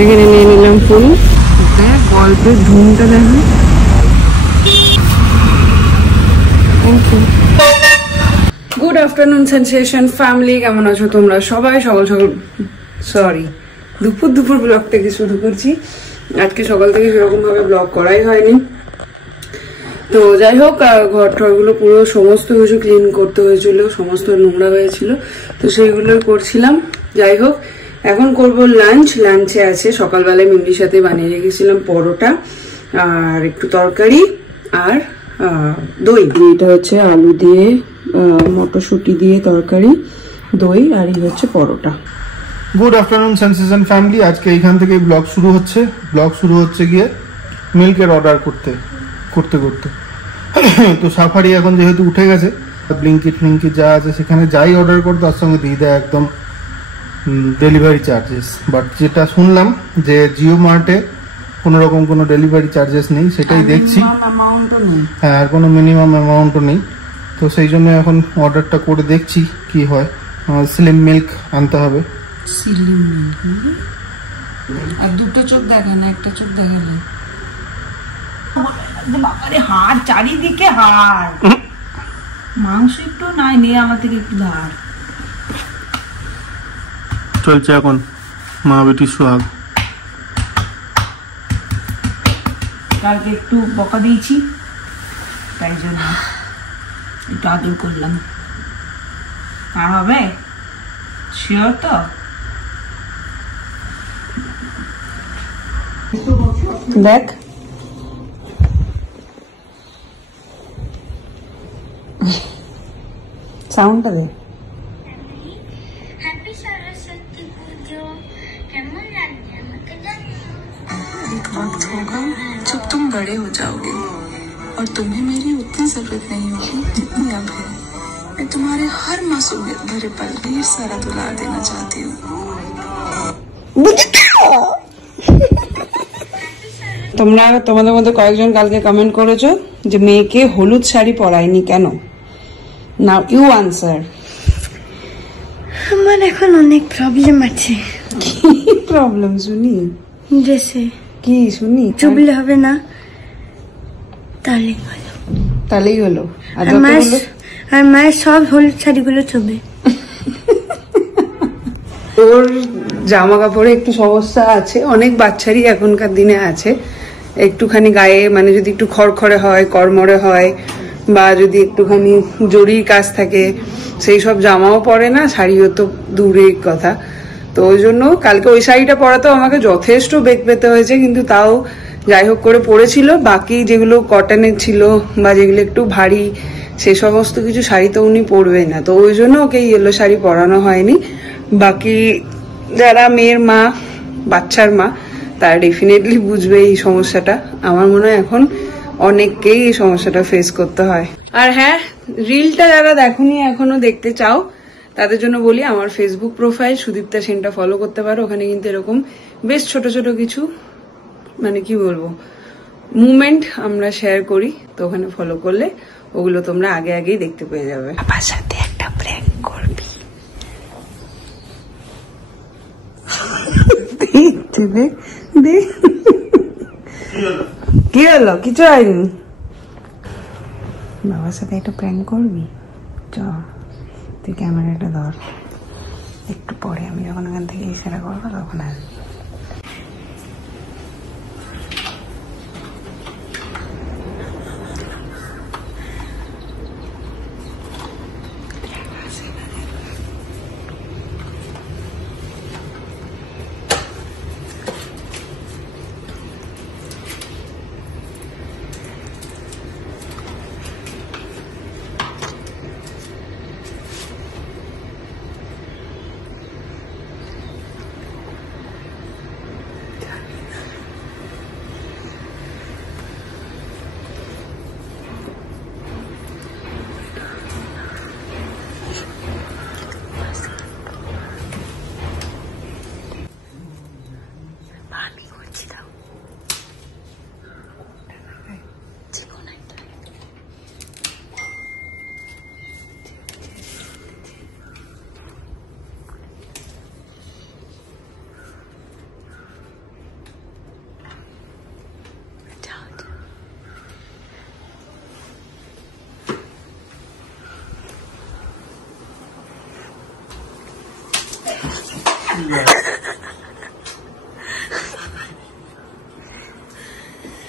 এখানে নিয়ে নিলাম ফুল। গল্পের ধুমটা দেখো। Thank you. Good afternoon sensation family, কেমন আছো তোমরা সবাই? দুপুর ব্লগ থেকে শুরু করছি। আজকে সকাল থেকে সেরকম ভাবে ব্লগ করাই হয়নি। তো যাই হোক, ঘর টরগুলো পুরো সমস্ত কিছু ক্লিন করতে হয়েছিল, সমস্ত নোংরা হয়েছিল, তো সেইগুলো করছিলাম। যাই হোক, এখন করব লাঞ্চ। লাঞ্চে আছে সকালবেলায় মিমলির সাথে বানিয়ে রেখেছিলাম পরোটা আর একটু তরকারি আর দই। এটা হচ্ছে আলু দিয়ে মটরশুঁটি দিয়ে তরকারি, দই, আর এই হচ্ছে paratha. Good afternoon sensation family. আজকে এইখান থেকে ব্লগ শুরু হচ্ছে গিয়ে মিল্কের অর্ডার করতে তো সাফারি এখন যেহেতু উঠে গেছে, ব্লিঙ্কিট যা আছে সেখানে যাই অর্ডার করো তার সঙ্গে দিয়ে দেয় একদম ডেলিভারি চার্জেস। বাট যেটা শুনলাম যে জিও মার্টে কোনোরকম কোনো ডেলিভারি চার্জেস নেই, সেটাই দেখছি। হ্যাঁ, আর কোনো মিনিমাম অ্যামাউন্টও নেই। তো সেই জন্য এখন অর্ডারটা করে দেখছি কি হয়। স্লিম মিল্ক আনতে হবে। স্লিম মিল্ক আর দুটো চোখ দেখান, একটা চোখ দেখালে বাবারে হাড়, চারিদিকে হাড়, মাংস একটু নাই, নেই আমার থেকে একটু ধার। চলছে এখন মা বেটির সোহাগ। কালকে একটু বকা দিয়েছি, তাই জন্য একটু আদর করলাম। আর হবে শিওর তো? দেখ সাউন্ডটা দে। एक वक्त होगा जब तुम बड़े हो जाओगे और तुम्हें मेरी उतनी जरूरत नहीं होगी जितनी अब है। मैं तुम्हारे हर मासूमियत भरे पल ढेर सारा दुलार देना चाहती हूँ। তোমরা তোমাদের মধ্যে কয়েকজন কালকে কমেন্ট করেছো যে মেয়েকে হলুদ শাড়ি পরায়নি কেন। Now you answer. আমার এখন অনেক প্রবলেম আছে। কি প্রবলেম শুনি? জেসে কি শুনি? চুবলে হবে না, তাহলেই হলো। আর মায়ের সব হলুদ শাড়িগুলো চুবে। তোর জামা কাপড়ে একটু সমস্যা আছে, অনেক বাচ্চারই এখনকার দিনে আছে। একটুখানি গায়ে মানে যদি একটু খড়খড়ে হয়, কড়মড়ে হয়, বা যদি একটুখানি জরির কাজ থাকে, সেই সব জামাও পরে না, শাড়িও তো দূরের কথা। তো ওই জন্য কালকে ওই শাড়িটা পরাতেও আমাকে যথেষ্ট বেগ পেতে হয়েছে, কিন্তু তাও যাই হোক করে পরেছিল। বাকি যেগুলো কটনের ছিল বা যেগুলো একটু ভারী, সে সমস্ত কিছু শাড়ি তো উনি পরবে না, তো ওই জন্য ওকে ইয়েলো শাড়ি পরানো হয়নি। বাকি যারা মেয়ের মা, বাচ্চার মা, তারা ডেফিনেটলি বুঝবে এই সমস্যাটা। আমার মনে হয় এখন অনেককেই এই সমস্যাটা ফেস করতে হয়। আর হ্যাঁ, রিলটা যারা দেখোনি এখনো দেখতে চাও তাদের জন্য বলি, আমার ফেসবুক প্রোফাইল সুদীপ্তা সেনটা ফলো করতে পারো। ওখানে কিন্তু এরকম বেশ ছোট ছোট কিছু মানে কি বলবো মুভমেন্ট আমরা শেয়ার করি, তো ওখানে ফলো করলে ওগুলো তোমরা আগেই দেখতে পেয়ে যাবে। আমার সাথে একটা প্র্যাঙ্ক করবি? কি হলো? কিছু হয়নি। বাবার সাথে একটা প্র্যাঙ্ক করবি? চ, তুই ক্যামেরাটা ধর, একটু পরে আমি যখন ওখান থেকে ইশারা করবো তখন আসবি।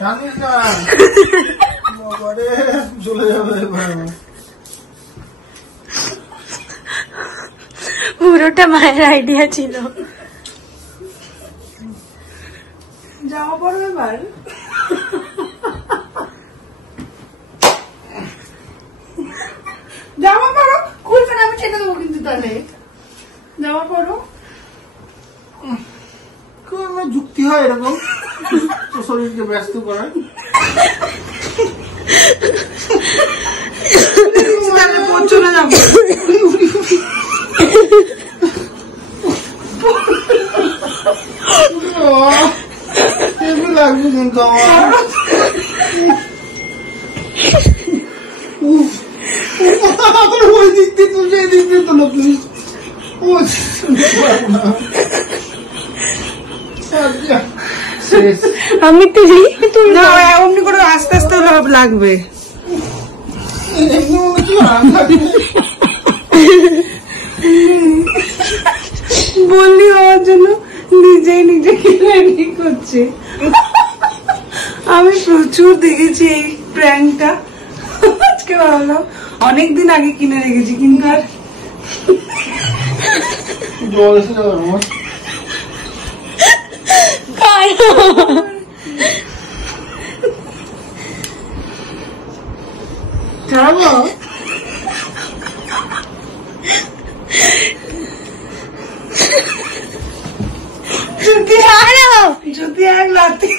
জানিস না চলে যাবে পুরোটা মায়ের আইডিয়া ছিল। জামা পরো এবার। জামা পরো, খুলবে না, আমি ছেড়ে দেবো কিন্তু তাহলে। জামা পরো। যুক্তি হয় এরকম শরীরকে ব্যস্ত করার। পড়ছো না জামা লাগবে কিন্তু আমার ওই দিক দিয়ে তো সেই দিক দিয়ে তো লোক আমি তুলি না, অমনি করে আস্তে আস্তে লাগবে। বললি হওয়ার জন্য নিজেই নিজেকে রেডি করছে। আমি প্রচুর দেখেছি এই প্র্যাঙ্কটা, আজকে ভাবলাম অনেকদিন আগে কিনে রেখেছি কিন্তু আর খাবো। যদি এক লাথি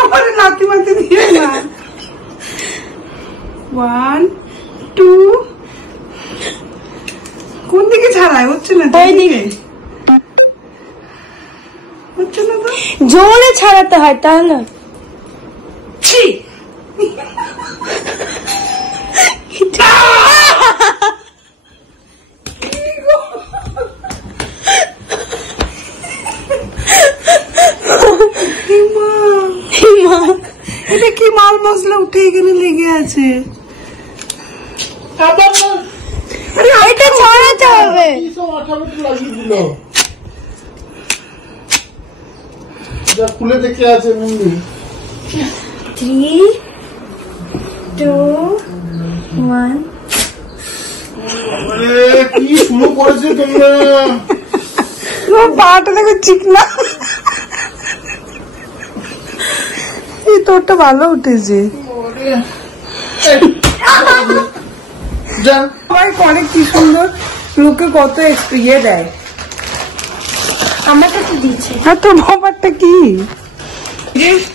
আমার লাথি মারতে দিয়ে না। 1 2 কোন দিকে ছাড়াই হচ্ছে না? ওই দিকে হচ্ছে না তো, জোরে ছাড়াতে হয় তাহলে। এটা কি মাল মশলা উঠে এখানে লেগে আছে? এটা ছড়াতে হবে। খুলে দেখে আছে 3 2 1 কি শুরু করেছে তোমরা? তোমার পাটা দেখো চিকনা। এই তোরটা ভালো উঠেছে। অনেক কি সুন্দর লোকে কত ইয়ে দেয়। আমার কাছে দিচ্ছে। আর তোর ব্যাপারটা কি?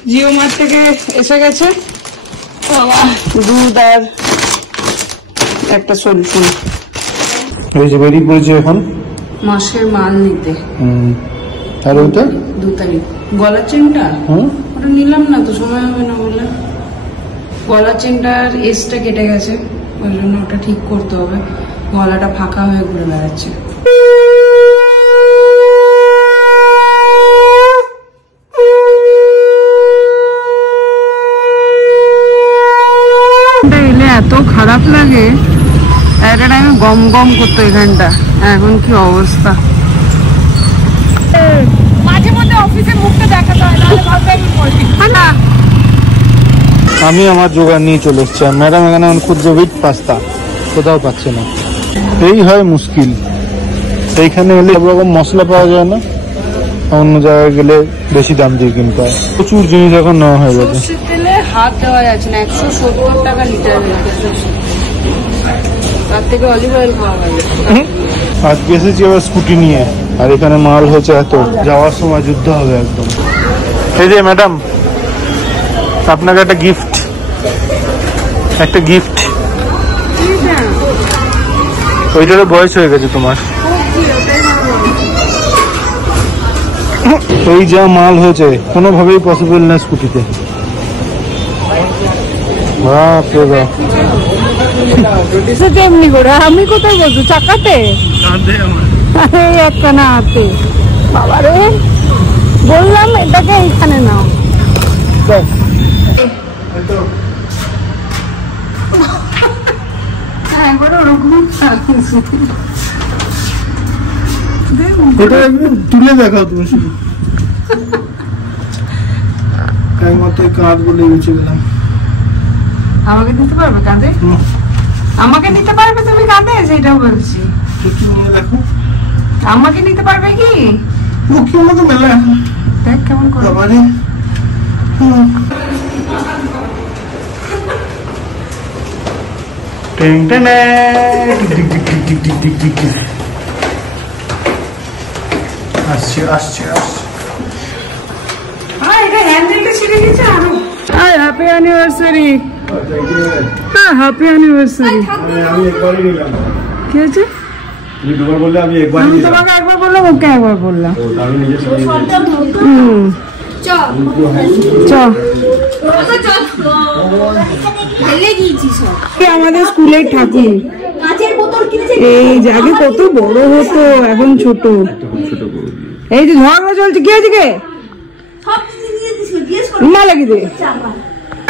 জিও মার্ট থেকে এসে গেছে দুধ আর একটা সলফুল। বেরিয়ে পড়েছে এখন মাসের মাল নিতে। আর ওটা 2 তারিখ গলার চেনটা ওটা নিলাম না তো, সময় হবে না বলে। গলার চেনটার এসটা কেটে গেছে, ওই জন্য ওটা ঠিক করতে হবে। গলাটা ফাঁকা হয়ে ঘুরে বেড়াচ্ছে। এলে এত খারাপ লাগে, একটা টাইমে গম গম করতো এখানটা, এখন কি অবস্থা। মাঝে মধ্যে অফিসে মুখটা দেখাতে হয়, নাহলে ভাববে আমি পড়ি। আমি আমার জোগাড় নিয়ে চলে এসছি। ম্যাডাম এখানে খুঁজছে হুইট পাস্তা, কোথাও পাচ্ছে না। এই হয় মুশকিল, এইখানে এলে সব রকম মশলা পাওয়া যায় না, অন্য জায়গায় গেলে বেশি দাম দিয়ে কিনতে হয়। প্রচুর জিনিস এখন নেওয়া হয়ে গেছে। সর্ষের তেলে হাত দেওয়া যাচ্ছে না, 170 টাকা লিটার হয়ে গেছে। তার থেকে অলিভ অয়েল পাওয়া গেছে। আজকে এসেছি আবার স্কুটি নিয়ে, আর এখানে মাল হচ্ছে এত, যাওয়ার সময় যুদ্ধ হবে একদম। এই যে ম্যাডাম, আপনাকে একটা গিফট, ওইটারও বয়স হয়ে গেছে তোমার। এই যা মাল হয়েছে কোনোভাবেই পসিবল না স্কুটিতে। বাপরে বাপ, তেমনি করে আমি কোথায় বলছো? চাকাতে একখানা হাতে। বাবারে বললাম এটাকে এইখানে নাও। একবার ওরকম এটা একদম তুলে দেখাও তুমি শুধু মতো কাঁধ বলে বেঁচে গেলাম। আমাকে নিতে পারবে কাঁধে? আমাকে নিতে পারবে তুমি কাঁধে? সেটা বলছি। দেখো আমাকে নিতে পারবে কি? মুখের মতো মেলা দেখ কেমন করে আসছে আসছে আসছে। এটা হ্যান্ডেলটা ছিঁড়ে গেছে। Happy anniversary. হ্যাঁ হ্যাপি অ্যানিভার্সারি। আমি একবারই নিলাম। কি হয়েছে? তুমি দুবার বললে আমি একবারই আমি নিলাম। তোমাকে একবার বললাম, ওকে একবার বললাম। আমি নিজে আমাদের স্কুলের ঠাকুর এই যে আগে কত বড় হতো, এখন ছোট। এই যে ঝগড়া চলছে, কি হয়েছে? না লাগি দে,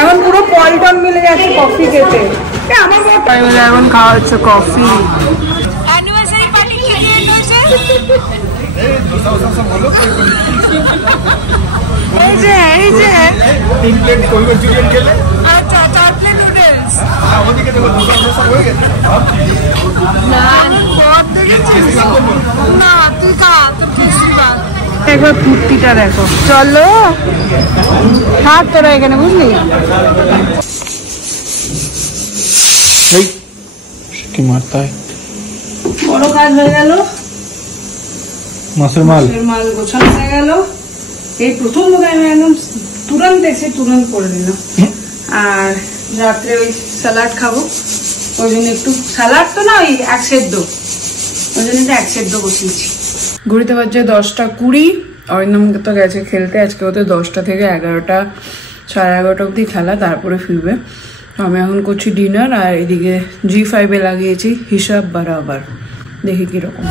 এখন পুরো পলটন মিলে যাচ্ছে কফি খেতে। আমার এখন খাওয়া হচ্ছে কফি। এই যে আচ্ছা 4 প্লেট নুডলস। না তুই খা, তোর কেসরি বা। একবার কুর্তিটা দেখো। চলো থাক তোরা এখানে, বুঝলি? কি মারতা হয়। বড় কাজ হয়ে গেল, মাছের মাল গোছানো হয়ে গেল। এই প্রথম বোধহয় আমি একদম তুরন্ত এসে তুরন্ত করে দিলাম। আর রাত্রে ওই স্যালাড খাবো, ওই জন্য একটু স্যালাড তো না, ওই 1 সেদ্ধ, ওই জন্য 1 সেদ্ধ বসিয়েছি। ঘুরিতে বাজছে 10:20। অরিন্দম তো গেছে খেলতে। আজকে ওদের 10টা থেকে 11টা, 11:30 অব্দি খেলা, তারপরে ফিরবে। আমি এখন করছি ডিনার। আর এদিকে G5 লাগিয়েছি হিসাব বারাবার, দেখি কিরকম।